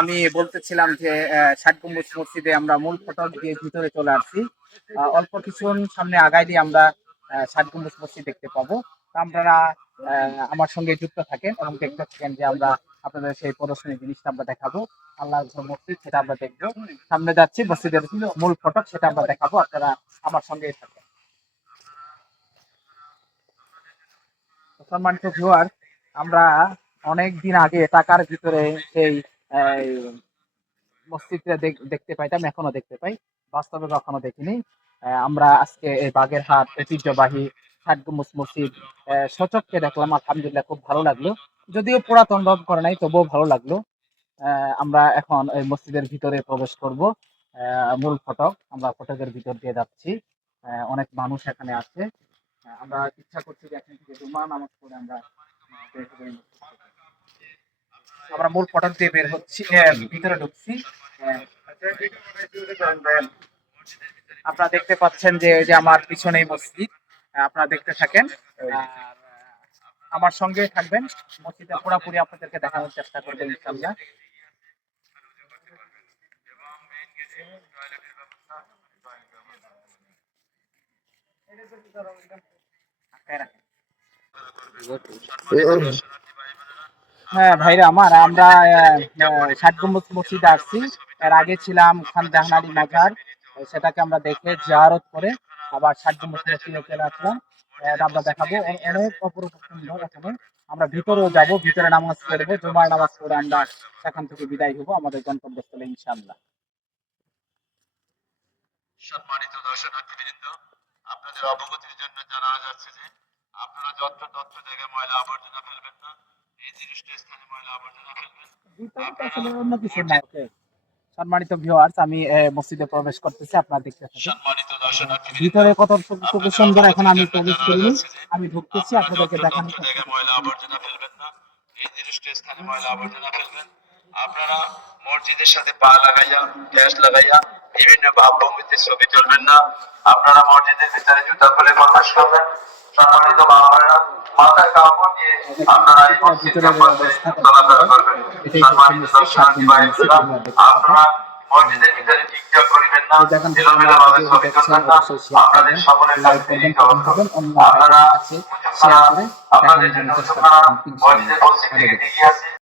আমি বলতেছিলাম যে ষাট গম্বুজ মসজিদে আমরা মূল ফটক দিয়ে ভিতরে চলে আসছি। অল্প কিছুক্ষণ সামনে আগাই দিয়ে আমরা ষাট গম্বুজ মসজিদ দেখতে পাবো। তো আপনারা আমার সঙ্গে যুক্ত থাকেন এবং দেখতে থাকেন যে আমরা আপনাদের সেই প্রদর্শনী জিনিসটা আমরা দেখাবো। আল্লাহর ঘর মসজিদ সেটা আমরা দেখবো। সামনে যাচ্ছি, মসজিদের মূল ফটক সেটা আমরা দেখাবো। আপনারা আমার সঙ্গেই থাকেন। সম্মানিত ভিউয়ার, আমরা অনেক দিন আগে টাকার ভিতরে সেই মসজিদটা দেখতে পাইতাম, এখনো দেখতে পাই, বাস্তবে কখনো দেখিনি। আমরা আজকে এই বাগেরহাট ঐতিহ্যবাহী ষাট গম্বুজ মসজিদ সচক্ষে দেখলাম, আলহামদুলিল্লাহ খুব ভালো লাগলো। যদিও পুরাতন রদ করে নাই, তবুও ভালো লাগলো। আমরা এখন এই মসজিদের ভিতরে প্রবেশ করব। মূল ফটক, আমরা ফটকের ভিতর দিয়ে যাচ্ছি। অনেক মানুষ এখানে আছে। আমরা ইচ্ছা করছি যে এখান থেকে জুমা নামাজ পড়ে আমরা বের হবো এই মসজিদ থেকে। আমরা মূল ফটক দিয়ে বের হচ্ছি, ভিতরে ঢুকছি। আহ, আপনারা দেখতে পাচ্ছেন যে এই যে আমার পিছনেই মসজিদ। আপনারা দেখতে থাকেন আর আমার সঙ্গে থাকবেন। মসজিদটা পুরোপুরি আপনাদেরকে দেখানোর চেষ্টা করবেন ইনশাআল্লাহ। হ্যাঁ ভাইরা আমার, আমরা ষাট গম্বুজ মসজিদে আসছি। এর আগে ছিলাম খান জাহান আলী মাজার, সেটাকে আমরা দেখে জিয়ারত করে আবার ষাট গম্বুজ মসজিদে চলে আসলাম। এটা আমরা দেখাবো, অনেক অপরূপ সুন্দর। এখানে আমরা ভিতরেও যাব, ভিতরে নামাজ পড়বো, জুমার নামাজ পড়ে আমরা সেখান থেকে বিদায় হবো আমাদের গন্তব্যস্থলে ইনশাআল্লাহ। সম্মানিত দর্শনার্থীবৃন্দ, আপনাদের অবগতির জন্য জানা যাচ্ছে যে আপনারা যত্র তত্র জায়গায় ময়লা আবর্জনা ফেলবেন না, নির্দিষ্ট স্থানে ময়লা আবর্জনা ফেলবেন। অন্য কিছু না। সম্মানিত ভিউয়ার্স, আমি মসজিদে প্রবেশ করতেছি, আপনারা দেখতে থাকুন। সম্মানিত দর্শনার্থীবৃন্দ, ভিতরে কত সুন্দর, এখন আমি জন্য প্রবেশ জানা করিনি, যাচ্ছে যে আমি ঢুকতেছি, আপনারা আপনাদেরকে যত্র দেখানোর তত্র চেষ্টা জায়গায় ময়লা করতেছি। আবর্জনা ফেলবেন না, নির্দিষ্ট স্থানে ময়লা আবর্জনা ফেলবেন। আপনারা মসজিদের সাথে পা লাগাইয়া, গ্যাস লাগাইয়া বিভিন্ন ভাবভঙ্গিতে ছবি তুলবেন না। আপনারা মসজিদের ভিতরে জুতা খুলে প্রবেশ করবেন। সম্মানিত বাবারা, মাথায় কাপড় দিয়ে আপনারা এই মসজিদ ক্যাম্পাসে চলাফেরা করবেন। সম্মানিত দর্শনার্থী ভাইয়েরা, আপনারা মসজিদের ভিতরে টিকটক করিবেন না, এলোমেলো ভাবে ছবি তুলবেন না। আপনাদের সকলের কাছে লিখিত অনুরোধ, আপনারা আপনাদের জন্য মসজিদের পৌঁছে দিয়ে এগিয়ে আসে।